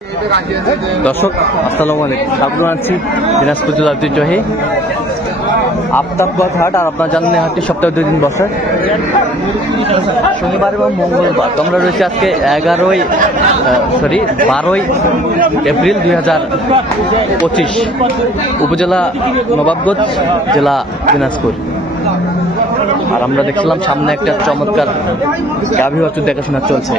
দর্শক আসসালামু আলাইকুম, স্বাগত আছি দিনাজপুর জেলার ঐতিহ্যবাহী আফতাবগঞ্জ হাট। আর আপনারা জানেন হাটটি সপ্তাহে 2 দিন বসে, শনিবার এবং মঙ্গলবার। তোমরা রয়েছে আজকে 12ই এপ্রিল 2025, উপজেলা নবাবগঞ্জ, জেলা দিনাজপুর। আর আমরা দেখছিলাম সামনে একটা চমৎকার গাভী বাছুর দেখাশোনা চলছে।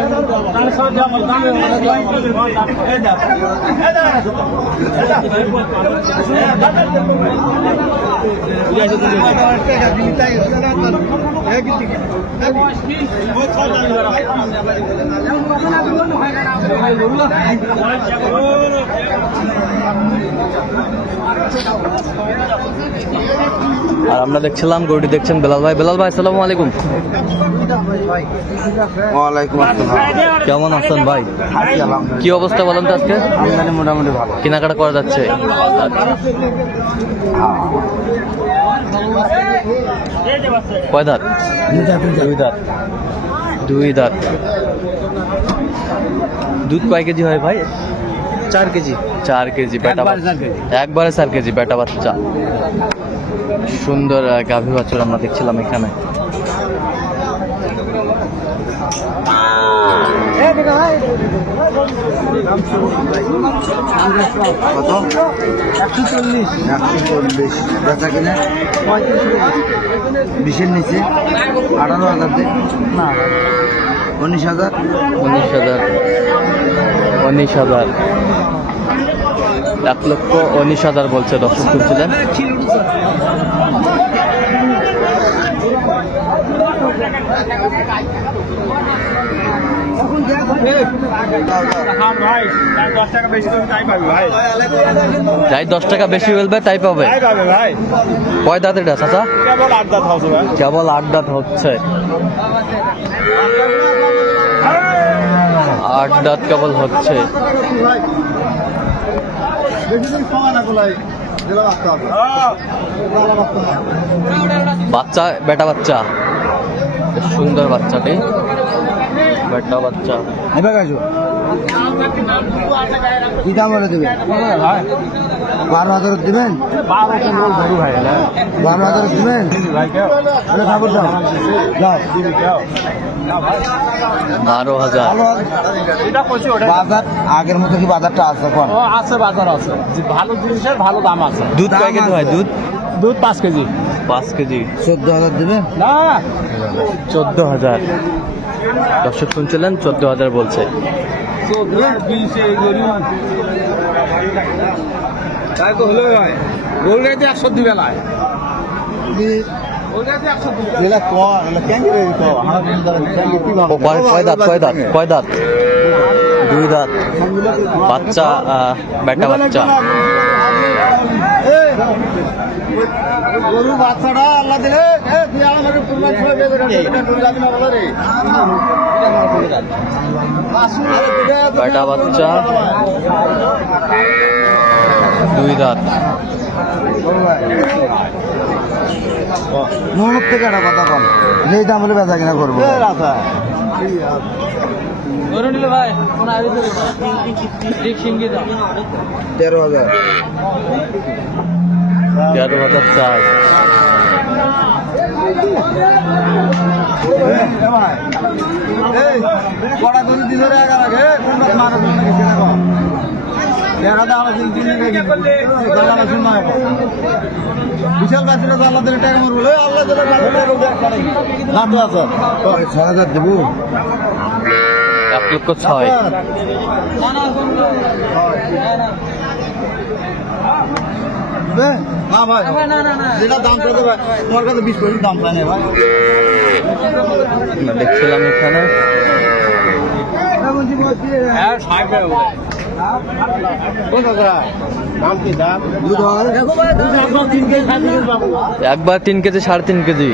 আর আমরা দেখছিলাম গরুটি দেখছেন বেলাল ভাই। বেলাল ভাই আসসালামু আলাইকুম। ওয়ালাইকুম আসসালাম। কেমন আছেন ভাই? কি অবস্থা বলেন তো আজকে? মোটামুটি ভালো। কেনাকাটা করা যাচ্ছে? কয় দাঁত? দুই দাঁত। দুধ কয় কেজি হয় ভাই? 4 কেজি। 4 কেজি বেটা, একবারে 4 কেজি বেটা বাচ্চা। সুন্দর গাভী বাছুর আমরা দেখছিলাম এখানে। কত? 140। বেচা কিনা 20-এর নিচে 18,000 দে না, 19,000। 1,19,000 বলছে। দর্শক শুনছিলেন। যাই 10 টাকা বেশি বলবে তাই পাবে। কয় দাঁত এটা চাচা? কেবল 8 দাঁত হচ্ছে। 8 দাঁত কেবল হচ্ছে। বাচ্চা, বেটা বাচ্চা, সুন্দর বাচ্চাটি, বেটা বাচ্চা। কি দাম বলে দেবেন? 12,000 দেবেন? 12,000 দেবেন? 12,000। বাজার আগের মতো কি বাজারটা আছে? আছে, বাজার আছে, ভালো জিনিসের ভালো দাম আছে। দুধ কয় কেজি হয়? দুধ 5 কেজি। 5 কেজি। 14,000 দেবেন? না, 14,000। দর্শক শুনছিলেন 14,000 বলছে। কয় দাঁত? 2 দাঁত। বাচ্চা, বেটা বাচ্চা। গরু বাচ্চাটা আল্লাহ দিলে বেটা বাচ্চা, 2 দাঁত। মুখ থেকে একটা কথা কম, যেই দাম বলে বেচা কিনা করবো। 13,000। 13,000 চাই। বিশাল গাছটা আল্লাহ দিলে টাকা মরবো। আল্লাহ দিলে 6,000 দেবো। 1,06,000। না ভাই, যেটা দাম চাইতে ভাই, তোমার কাছে 20% দাম চাই না ভাই। দেখছিলাম এখানে একবার 3 কেজি 3.5 কেজি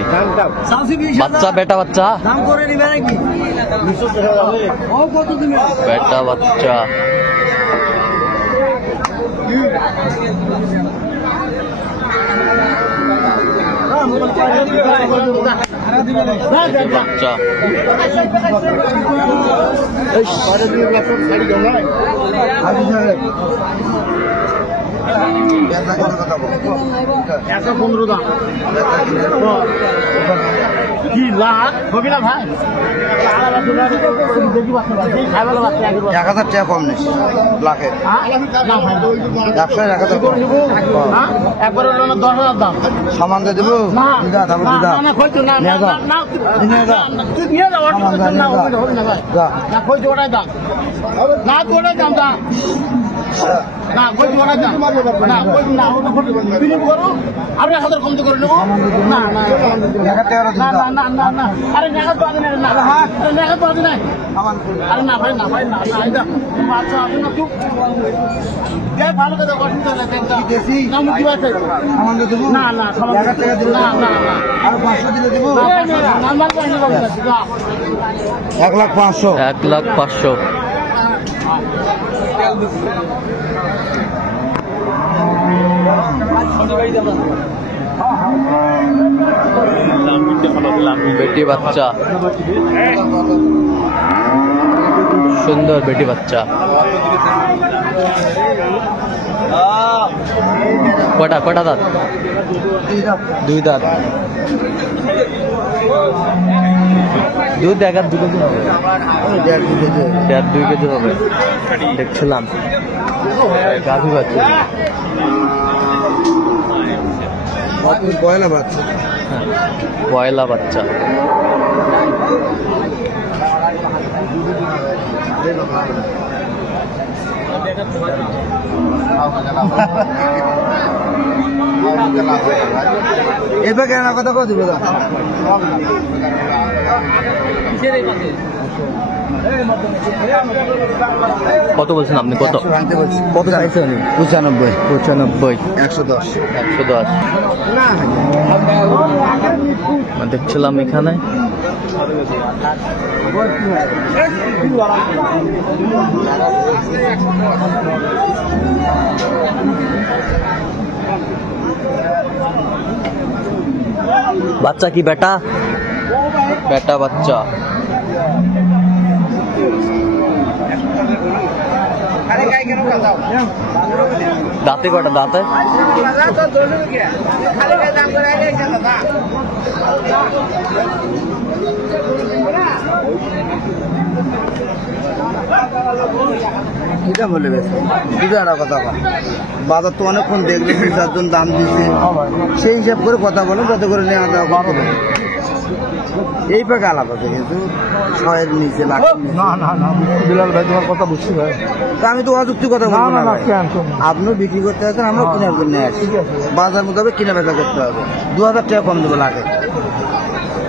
বাচ্চা, বেটা বাচ্চা, বেটা বাচ্চা। বাচ্চা কি লাখ হবে না ভাই? 1000 টাকা কম নিস লাখে। ব্যবসায় 1000 কম। একবার হলো না 10,000 দাম। সামান দিয়ে দেবো দিদা, তারপর দিদা না খোঁজো না নিয়ে যা। নিয়ে যা। তুই নিয়ে যাও সামান যা, নিয়ে যা। হবে না ভাই। যা। না খোঁজো ওটাই দাম। না তো ওটাই দাম দা। না খোঁজো ওটাই দাম। না খোঁজ না ওটা খোঁজ বিনিয়োগ করো। আর 1000 কম তো করে নেবো। না না 1000 টাকা না না না না না আরে নেগা তো আগে না নেগা তো আগে নাই সামান আরে না ভাই না আইদা আচ্ছা আপনি না চুপ দেখ ভালো করে অসুবিধা নেই দেশি না মুখি আছে সামান দিয়ে দেবো না না 1000 টাকা দিলে না না না আর 500 দিলে দেবো। না না 1,500,000। 1,500,000 বেটি বাচ্চা সুন্দর বেটি বাচ্চা কটা দাঁত? 2 দাঁত। দুধ 1-2 কেজি হবে, 1.5-2 কেজি হবে দেখছিলাম। গাভী বাচ্চা পয়লা বাচ্চা। পয়লা বাচ্চা এবার কেন কথা কত দিব? কত বলছেন আপনি? কত কত চাইছেন? 95, 95, 110। 110 দেখছিলাম এখানে। বাচ্চা কি বেটা? বেটা বাচ্চা দাঁতে কটা? দাঁতে কিটা বলে গেছে কিটা আর কথা বল। বাজার তো অনেকক্ষণ দেখলে 2-4 জন দাম দিচ্ছে, সেই হিসাব করে কথা বলে কত করে নেওয়া দেওয়া করতে হবে। এই পাকে আলাদা আছে কিন্তু 6-এর নিচে লাখ না না না বিলাল ভাই তোমার কথা বুঝছি ভাই। তা আমি তো অযুক্তি কথা বলবো না ভাই। আপনি বিক্রি করতে আছেন, আমরা কেনার জন্য আসি। বাজার মোতাবেক কিনা বেচা করতে হবে। 2000 টাকা কম দেবো লাখে,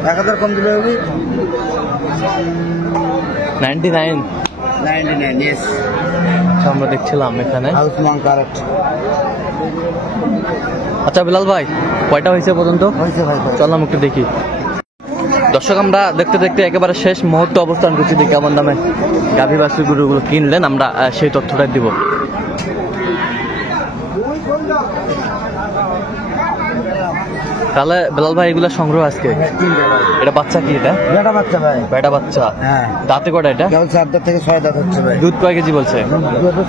1000 কম দিলে হবে 99। 99। ইয়েস, আমরা দেখছিলাম এখানে। আউসমান কারেক্ট আচ্ছা বিলাল ভাই, কয়টা হয়েছে পর্যন্ত? হয়েছে ভাই। চললাম একটু দেখি। দর্শক, আমরা দেখতে দেখতে একেবারে শেষ মুহূর্ত অবস্থান করছি। কেমন দামে গাভী বাছুর গরুগুলো কিনলেন আমরা সেই তথ্যটাই দিব। তাহলে বেলাল ভাই এগুলা সংগ্রহ আজকে। এটা বাচ্চা কি? এটা বেটা বাচ্চা ভাই। বেটা বাচ্চা। হ্যাঁ, দাঁতে কটা এটা? কেবল 4 দাঁত থেকে 6 দাঁত হচ্ছে ভাই। দুধ কয় কেজি বলছে?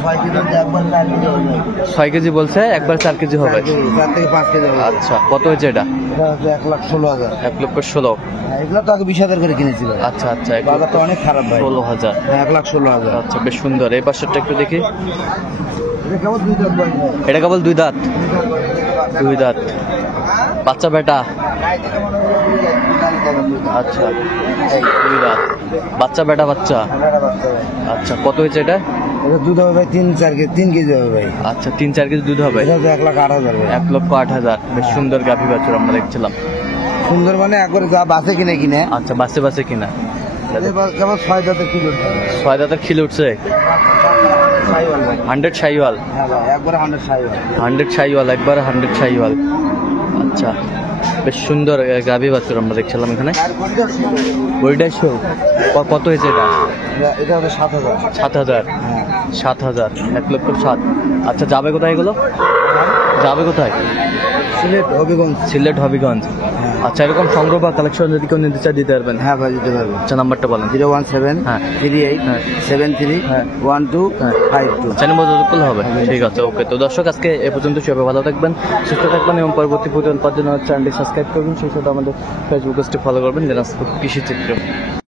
6 কেজি একবার 4 কেজি হবে। 6 কেজি বলছে, একবার 4 কেজি হবে। 4 থেকে 5 কেজি হবে। আচ্ছা, কত হয়েছে এটা? এটা হচ্ছে 1,16,000। 1,16,000। এগুলো তো আগে 20,000 করে কিনেছি ভাই। আচ্ছা আচ্ছা, বাজারটা অনেক খারাপ ভাই। 16,000। 1,16,000। আচ্ছা, বেশ সুন্দর। এই পাশেরটা একটু দেখি। এটা কেবল 2 দাঁত ভাই। এটা কেবল 2 দাঁত। 2 দাঁত বাচ্চা বেটা। আচ্ছা, 2 দাঁত বাচ্চা বেটা বাচ্চা। বেটা বাচ্চা ভাই। আচ্ছা, কত হয়েছে এটা? এটা দুধ হবে ভাই 3 কেজি হবে ভাই। আচ্ছা, 3-4 কেজি দুধ হবে। এটা হচ্ছে 1,08,000 ভাই। 1,08,000। বেশ সুন্দর গাভী বাছুর আমরা দেখছিলাম। সুন্দর মানে একবারে যা বাসে কিনে আচ্ছা, বাসে বাসে কিনা। কেবল 6 দাঁতের কিলো। 6 দাঁতের খিলে উঠছে। সাইওয়াল ভাই। 100 শাহিওয়াল। হ্যাঁ ভাই, একবারে 100 সাইওয়াল। 100 শাহিওয়াল, একবার 100 শাহিওয়াল। আচ্ছা, বেশ সুন্দর গাভী বাছুর আমরা দেখছিলাম এখানে। বইটাই শো। কত হয়েছে এটা? এটা হবে 7,000। 7,000। হ্যাঁ। 7,000। 1,07,000। আচ্ছা, যাবে কোথায় এগুলো? যাবে কোথায়? সিলেট হবিগঞ্জ। সিলেট হবিগঞ্জ। আচ্ছা, এরকম সংগ্রহ বা কালেকশন যদি কেউ নিতে চায় দিতে পারবেন? হ্যাঁ ভাই, দিতে পারবো। আচ্ছা, নাম্বারটা বলেন। 01738731252। চ্যানেল মধ্যে হবে। ঠিক আছে, ওকে। তো দর্শক, আজকে এ পর্যন্ত সবাই ভালো থাকবেন, সুস্থ থাকবেন এবং পরবর্তী প্রতিদিন পাওয়ার জন্য চ্যানেলটি সাবস্ক্রাইব করবেন, সেই সাথে আমাদের ফেসবুক পেজটি ফলো করবেন, দিনাজপুর কৃষি চিত্র।